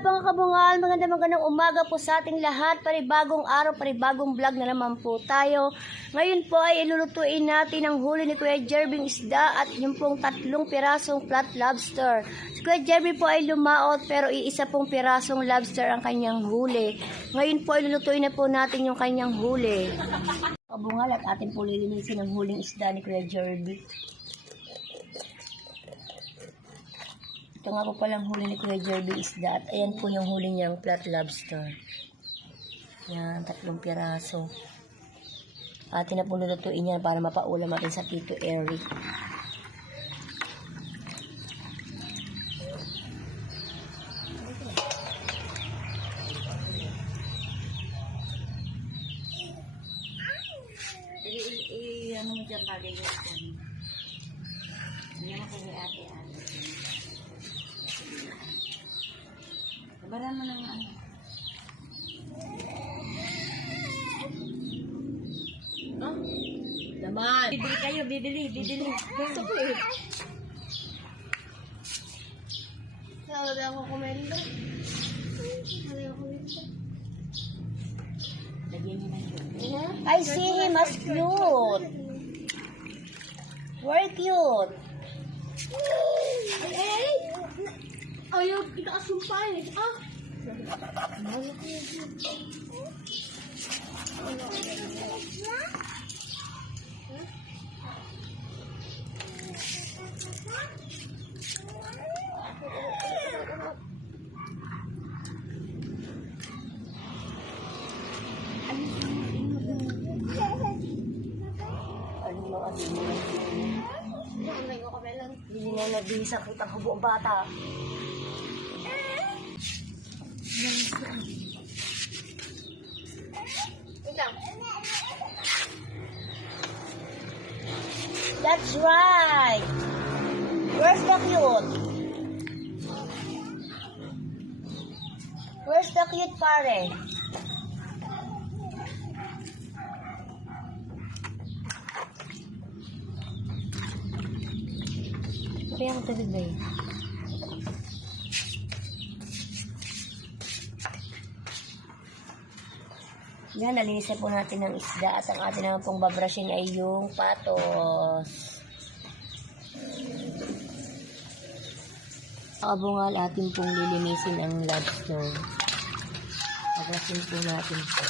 mga kabungal, magandang umaga po sa ating lahat. Panibagong araw, panibagong vlog na naman po tayo. Ngayon po ay ilulutuin natin ang huli ni Kuya Jerving isda at yung pong 3 pirasong flat lobster. Si Kuya Jerving po ay lumaot pero iisa pong pirasong lobster ang kanyang huli. Ngayon po ay ilulutuin na po natin yung kanyang huli. Kabungal at atin po lilinisin ang huling isda ni Kuya Jerving. Ito nga po palang huli ni Kuya Jerving isda at ayan po yung huli niyang flat lobster. Yan, 3 piraso. Atin na po lulutuin yan para mapaulam natin sa Tito Eric. Ano mo dyan bagay yun? Hindi mo kay ate. Baran mo ng ano. Oh? Naman. Bibili kayo, bibili. Wala ako kumendo. Lagyan niyo na yun. I see him as cute. Very cute. Ay! Ayaw, ikakasumpay. Ah! Hindi na nabisa kitang hubo ang bata. That's right. Where's the cute? Where's the cute pare? Kaya ako tawid ba yun? Yan, nalinisan po natin ng isda at ang atin naman pong babrushin ay yung patos. Kabungal atin pong lilinisin ang lobster. Babrushin po natin po.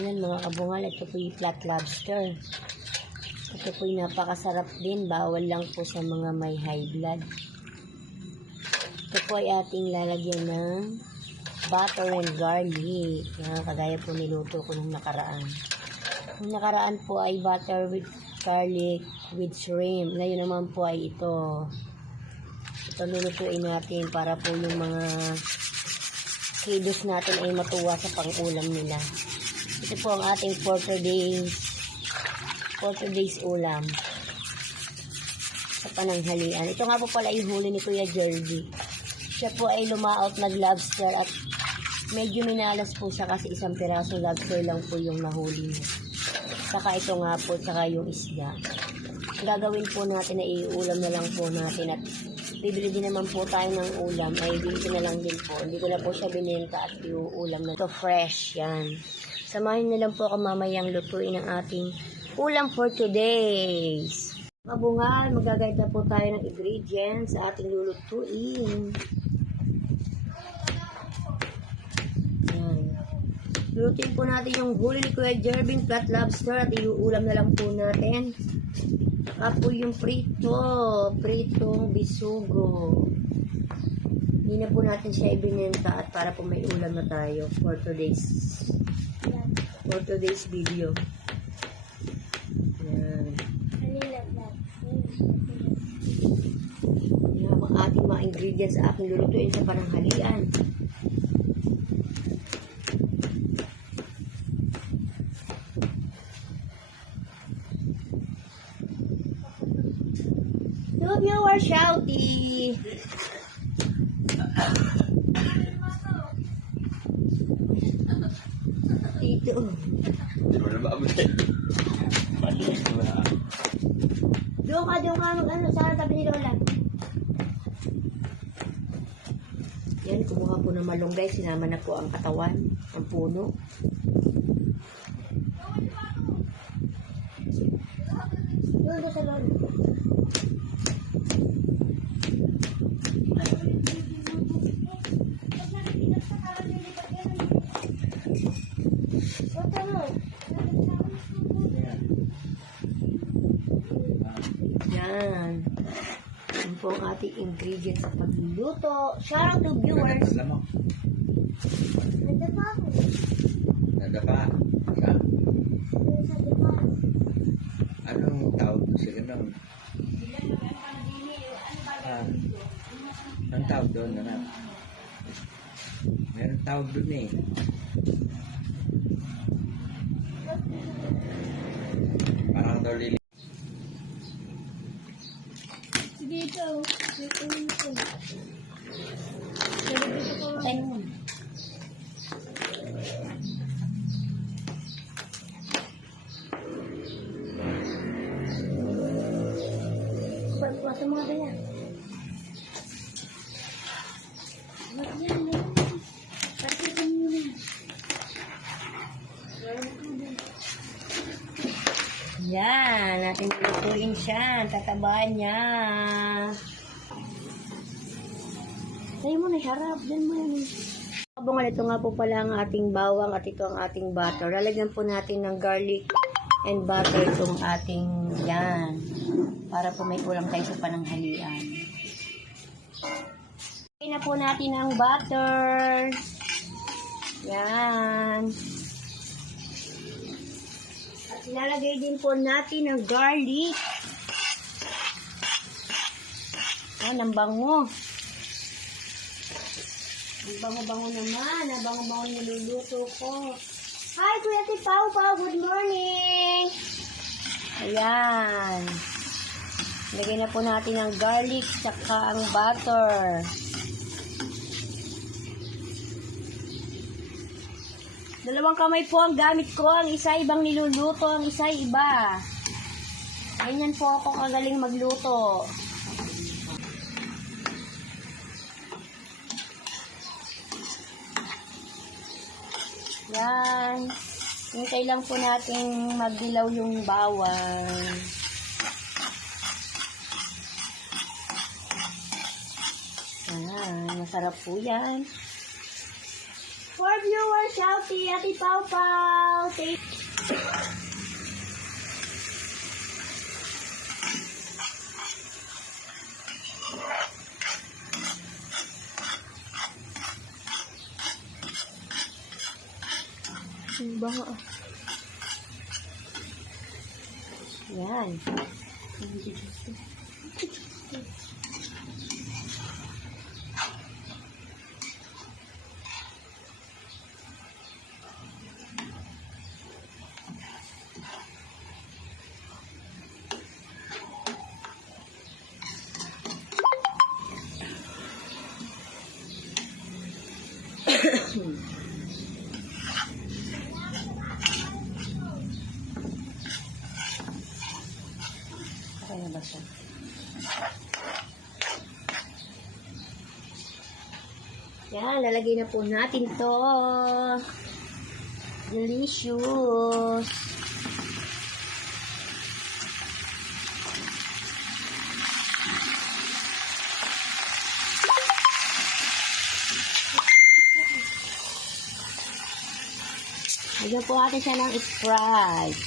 Ayan mga kabungal, ito po yung flat lobster. Ito po yung napakasarap din, bawal lang po sa mga may high blood. Ito po ay ating lalagyan ng butter and garlic. Yan, kagaya po niluto ko nung nakaraan. Nung nakaraan po ay butter with garlic with shrimp. Ngayon naman po ay ito. Ito lulutuin natin para po yung mga kiddos natin ay matuwa sa pang-ulam nila. Ito po ang ating for today's ulam sa pananghalian. Ito nga po pala yung huli ni Kuya Jerby. Siya po ay lumaot nag-lobster at medyo minalas po siya kasi isang piraso lobster lang po yung nahuli niya. Saka ito nga po, saka yung isda. Gagawin po natin na iulam na lang po natin at bibili din naman po tayo ng ulam ay dito na lang din po. Hindi ko na po siya binenta at iuulam na ito fresh yan. Samahin na lang po ako mamayang lutuin ang ating ulam for today's. Mabungal, magagayad na po tayo ng ingredients sa ating lulutuin. Yan. Lulutuin po natin yung huli ni Kuya Jervin, flat lobster at iuulam na lang po natin. Saka po yung pritong bisugo. Hindi na po natin siya ibinenta at para po may ulam na tayo for today's video. Yan. Yan ang ating mga ingredients sa aking lulutuin sa pananghalian. Two viewers shouty. Dito. Di ba na ba abot eh? Malinis ko na. Doon ka mag-ano sa tabi ni Lola. Yan, kumuha po ng malunggay. Sinama na po ang katawan, ang puno. Doon sa Lola. Yan. Yan po ang ating ingredients sa pagluluto. Shout out to viewers. Alam mo, Nagdapa ako. nadapa. Ka? Anong tawag mo sa ganun? Anong tawag doon? Ano? Meron tawag doon eh. Parang daw lili. Dito. Patay mo. Pagpasa mga ganyan. Yan, natin lutuin siya. Tatabaan niya. Tayo mo na, harap. Diyan mo yan. Kabungal, ito nga po pala ang ating bawang at ito ang ating butter. Lalagyan po natin ng garlic and butter itong ating yan. Para po may kulang tayo sa pananghalian. Lagyan na po natin ang butter. Yan. At ilalagay din po natin ang garlic. Oh, ang bango. Ang bango-bango naman. Ang bango-bango yung niluluto ko. Hi, Kuya Ate Pau Pau. Good morning. Ayan. Lagay na po natin ang garlic saka ang butter. Dalawang kamay po ang gamit ko. Ang isa ibang niluluto, ang isa iba. Ganyan po ako kagaling magluto. Yan. Hintay lang po natin magdilaw yung bawang. Yan. Masarap po yan. For viewers, shouty, Ate Pau Pau. Baho. Yan. Kaya ba siya? Yan, lalagay na po natin to. Delicious. Lagyan po natin siya ng Sprite.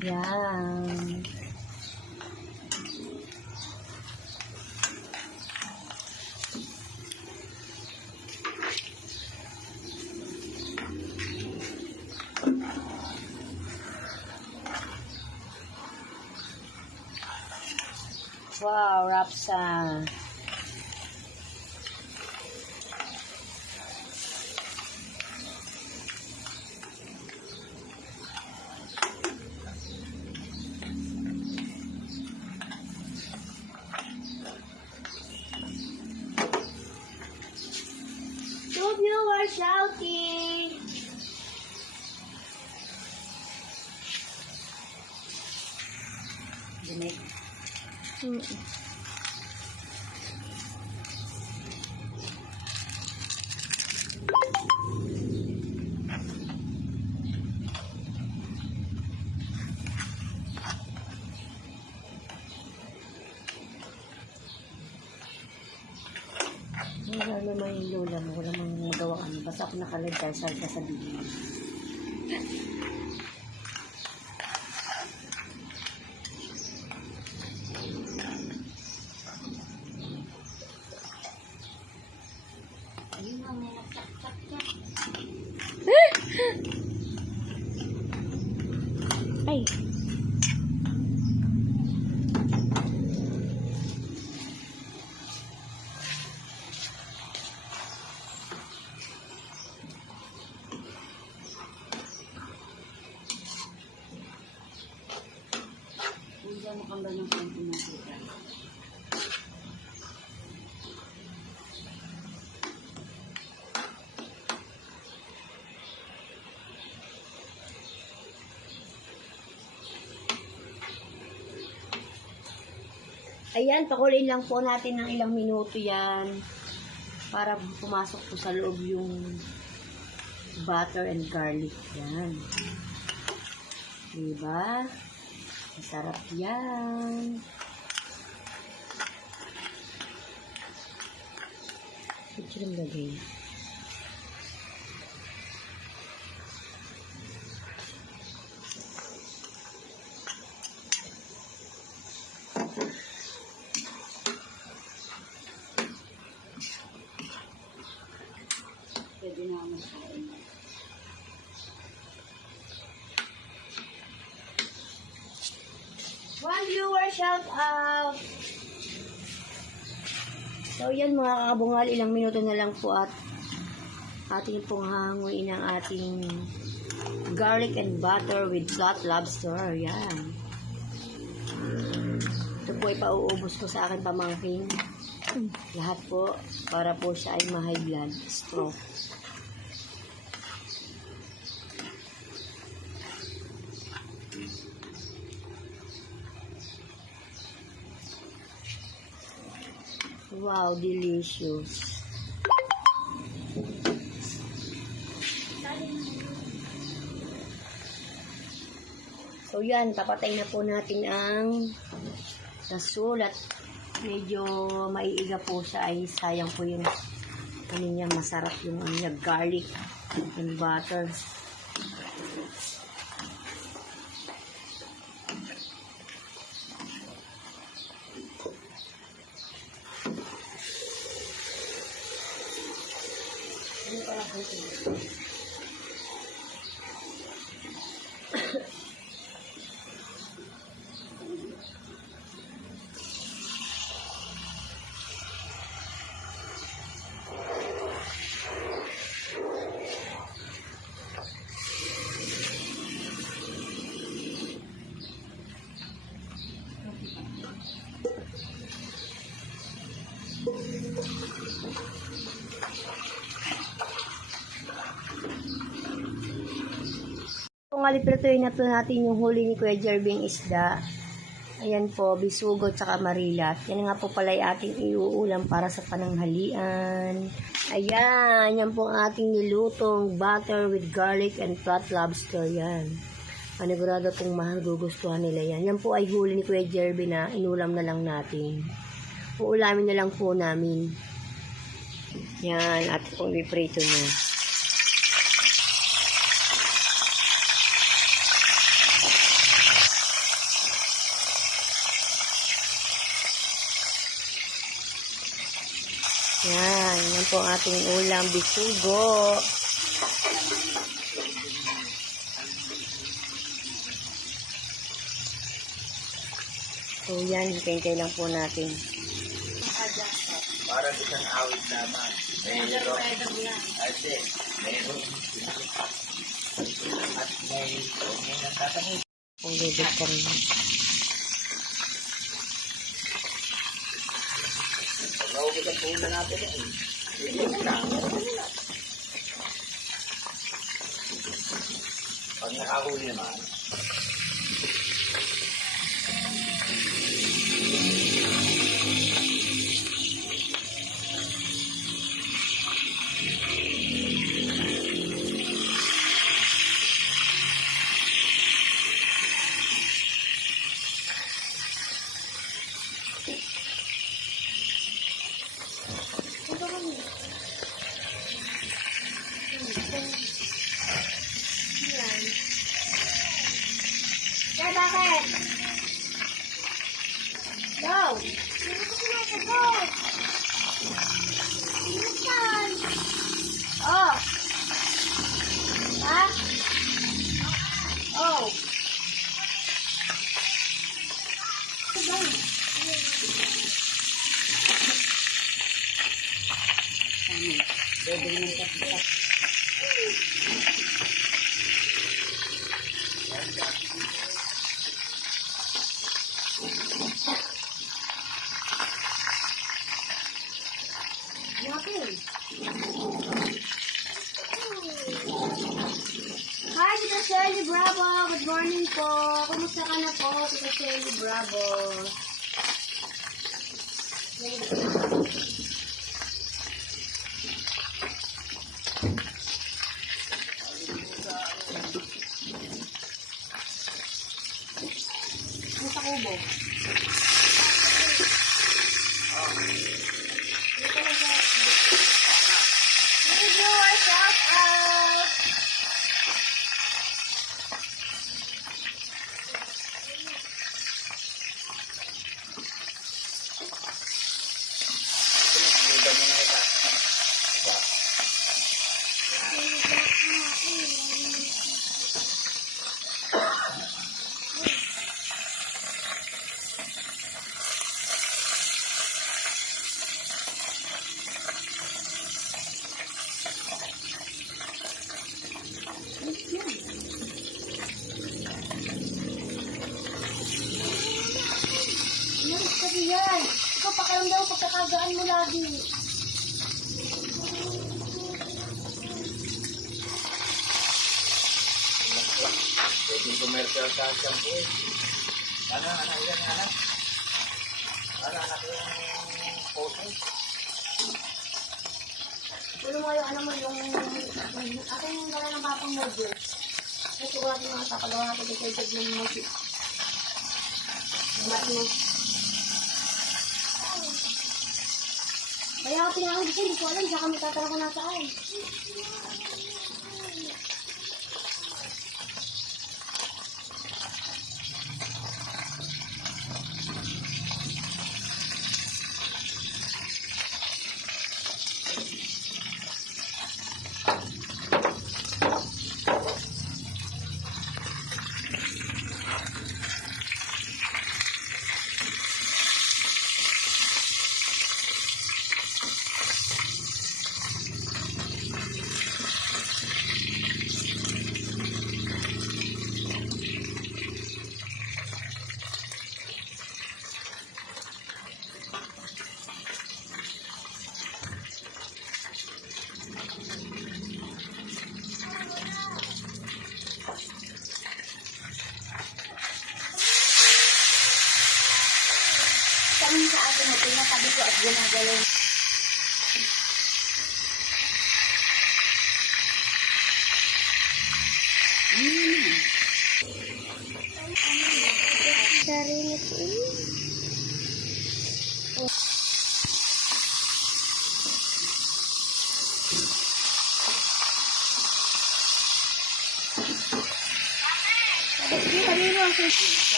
Yan. Wow, Rapsa. Two viewers shouting. Wala naman yung lola mo, wala mang magawa ano. Basta ako nakalagay, saan ka sabihin. Ayun na, may nagtak-tak-tak. Ay. Hindi mo kambal ng konti na sila. Ayan, pakuloyin lang po natin ng ilang minuto yan para pumasok po sa loob yung butter and garlic. Yan. Diba? Masarap yan. Ito yung lagay. Pwede naman kain. One viewer shout out. So yan mga kakabungal, ilang minuto na lang po at ating pong hanguin ang ating garlic and butter with flat lobster. Yan. Ito po ipauubos ko sa akin pamangkin. Lahat po para po siya ay ma-high blood stroke. Wow, delicious. So yan, papatay na po natin ang rasul at medyo maiiga po siya ay sayang po yun. Ano niya, masarap yung ano niya, garlic and butter. Kung aliprituin na po natin yung huli ni Kuya Jerving isda. Ayan po, bisugo tsaka marilat. Yan nga po pala yung ating iuulam para sa pananghalian. Ayan, yan po ang ating nilutong butter with garlic and flat lobster. Yan. Panigurado pong magugustuhan nila yan. Yan po ay huli ni Kuya Jerving na inulam na lang natin. Uulamin na lang po namin. Yan, at pong iprito niya. Yan po ang ating ulam, bisugo. So yan, hintay lang po natin. Para isang awit naman. Mayroon. Ate, mayroon. At may nagtatanong. Kung bibig ka rin. Pag-awit ang pula natin yan. Pag nakahuli naman, Kaya bakit? Go! Go! Oh! Ha? Oh! Hi, Tita Shelly Bravo! Good morning po! Kumusta ka na po, Tita Shelly Bravo? Nasa kubo. Shout out! iba nyo na ito. Isa. Umalis ka diyan. Ikaw pakaram daw pagkakagaan mo lagi. Pwede commercial sa shampoo eh. Anak yan, anak. Anak yung photo. Puno mo yung ano mo yung akin yung dala ng batang model. Ito ko natin mga takalawa natin dito yung model. Bumat mo. Kaya ako tinawag dito, hindi ko alam, saka kami tatanong ko nasaan. Kami sa atin na pinatabi ko at ginagalaw. Sarili ko.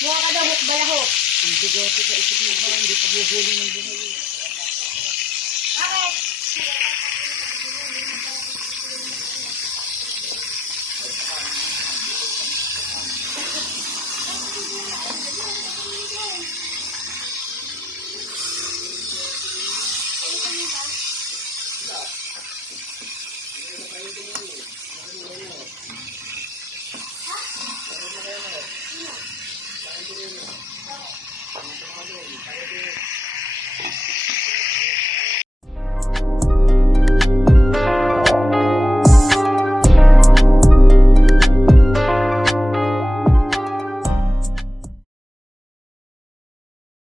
Mukha ka daw balahok. Ang bigote sa isip mo ba, hindi pa huhuli ng buhay.